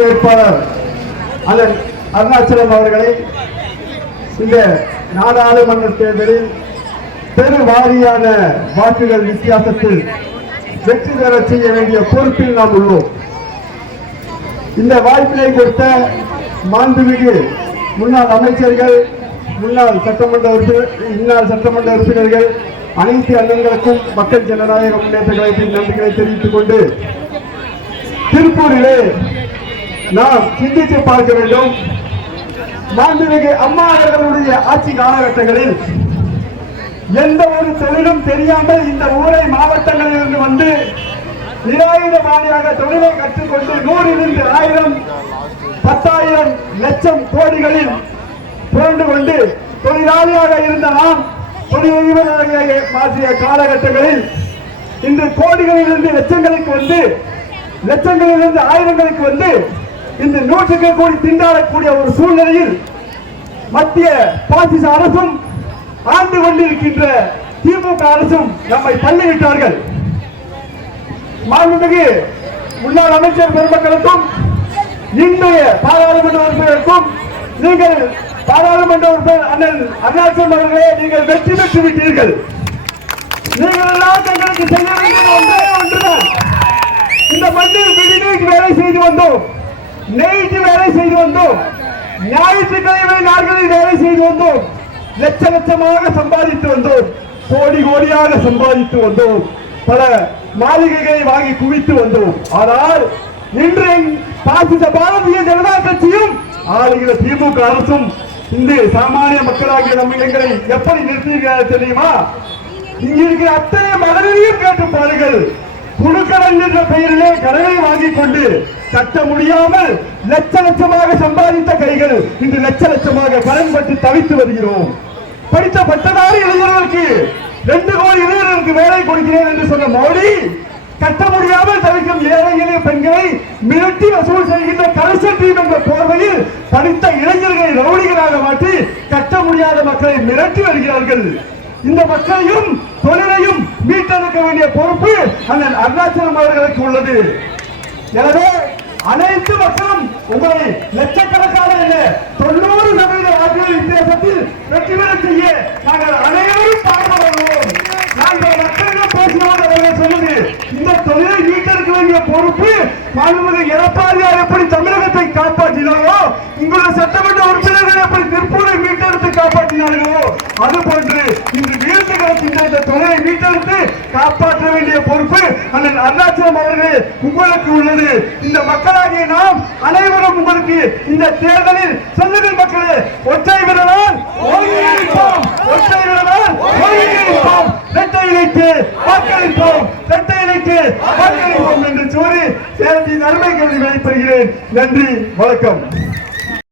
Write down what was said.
வேட்பாளர் அண்ணன் அருணாச்சலம் அவர்களை இந்த நாடாளுமன்ற தேர்தலில் பெருவாரியான வாக்குகள் வித்தியாசத்தில் வெற்றி பெற செய்ய வேண்டிய பொறுப்பில் நாம் உள்ளோம். இந்த வாய்ப்பினை கொடுத்த மாண்புமிகு முன்னாள் அமைச்சர்கள் முன்னாள் சட்டமன்ற உறுப்பினர் இந்நாள் சட்டமன்ற உறுப்பினர்கள் அனைத்து அண்ணன்களுக்கும் மக்கள் ஜனநாயக முன்னேற்ற கழகத்தின் நன்றிகளை தெரிவித்துக் கொண்டு திருப்பூரிலே நாம் சிந்தித்து பார்க்க வேண்டும். மாண்புமிகு அம்மா அவர்களுடைய ஆட்சி காலகட்டங்களில் எந்த ஒரு தொழிலும் தெரியாமல் இந்த ஊரை மாவட்டங்களில் இருந்து வந்து நிராயுதபாணியாக தொழிலை கற்றுக்கொண்டு நூறிலிருந்து ஆயிரம் பத்தாயிரம் லட்சம் கோடிகளில் புரண்டு கொண்டு தொழிலாளியாக இருந்த நாம் தொழிலதிபராக மாற்றிய காலகட்டங்களில் இன்று கோடிகளிலிருந்து லட்சங்களுக்கு வந்து லட்சங்களிலிருந்து ஆயிரங்களுக்கு வந்து இந்த நூற்றுக்கு கோடி திண்டாடக்கூடிய ஒரு சூழ்நிலையில் மத்திய பாசிச அரசும் ஆண்டு கொண்டிருக்கின்ற திமுக அரசும் நம்மை தள்ளிவிட்டார்கள். மாண்புமிகு முன்னாள் அமைச்சர் பெருமக்களுக்கும் இன்றைய பாராளுமன்ற உறுப்பினருக்கும் நீங்கள் பாராளுமன்ற உறுப்பினர் அண்ணன் அருணாச்சலம் அவர்களே நீங்கள் வெற்றி பெற்று விட்டீர்கள் நீங்கள் எல்லாம் தங்களுக்கு செய்ய வேண்டியது ஒன்றே ஒன்றுதான் இந்த மண்ணில் விடுதலைக்கு வேலை செய்து வந்தோம் நெய்த்து வேலை செய்து வந்தோம். ஞாயிற்றுக்கிழமை நாட்களில் வேலை செய்து வந்தோம். லட்ச லட்சமாக சம்பாதித்து வந்தோம். கோடி கோடியாக சம்பாதித்து வந்தோம். பல மாளிகைகளை வாங்கி குவித்து வந்தோம். ஆனால் இன்று பாசித பாரதிய ஜனதா கட்சியும் ஆளுகிற திமுக அரசும் இந்த சாமானிய மக்களாகிய நம்ம எங்களை எப்படி நிறுத்தியிருக்கிறார் தெரியுமா? இங்க இருக்கிற அத்தனை மகளிரையும் கேட்டு பாருங்கள். குழுக்கடன் என்ற பெயரில் கொண்டு கட்ட முடியாமல் லட்ச லட்சமாக சம்பாதித்த கைகள் இன்று லட்ச லட்சமாக கடன் பட்டு தவித்து வருகிறோம். படித்த பட்டதாரி இளைஞர்களுக்கு ரெண்டு கோடி இளைஞர்களுக்கு வேலை கொடுக்கிறேன் என்று சொன்ன மோடி கட்ட முடியாமல் தவிக்கும் ஏழை எளிய பெண்களை மிரட்டி வசூல் செய்கின்ற கலெக்ஷன் டீம் என்ற போர்வையில் படித்த இளைஞர்களை ரவுடிகளாக மாற்றி கட்ட முடியாத மக்களை மிரட்டி வருகிறார்கள். இந்த மக்களையும் தொழிலையும் மீட்டெடுக்க வேண்டிய பொறுப்பு அண்ணன் அருணாச்சலம் அவர்களுக்கு உள்ளது. எனவே அனைத்து மக்களும் உங்களை லட்சக்கணக்கான இல்ல தொண்ணூறு சதவீத வாக்குகள் வித்தியாசத்தில் வெற்றி பெற செய்ய நாங்கள் அனைவரும் பாடுபடுவோம் நாங்கள் மக்களிடம் பேசினால் அவர்கள் சொல்லுது இந்த தொழிலை மீட்டெடுக்க வேண்டிய பொறுப்பு மாண்புமிகு எடப்பாடியார் எப்படி தமிழகத்தை காப்பாற்றினாரோ உங்களோட சட்டமன்ற உறுப்பினர்கள் எப்படி திருப்பூரை மீட்டெடுத்து காப்பாற்றினார்களோ அது போன்று இன்று வீழ்த்து கிடக்கின்ற இந்த தொழிலை மீட்டெடுத்து காப்பாற்ற வேண்டிய பொறுப்பு அண்ணன் அருணாச்சலம் அவர்களே உங்களுக்கு உள்ளது. இந்த மக்களாகிய நாம் அனைவரும் உங்களுக்கு இந்த தேர்தலில் சொல்லுங்கள் மக்களே. ஒற்றை விரலால் ஒருங்கிணைப்போம் ஒற்றை விரலால் ஒருங்கிணைப்போம் இரட்டை இலைக்கு வாக்களிப்போம். இரட்டை இலைக்கு வாக்களிப்போம் என்று சொல்லி சேலத்தின் அருமை கல்வி வெளிப்படுகிறேன். நன்றி. வணக்கம்.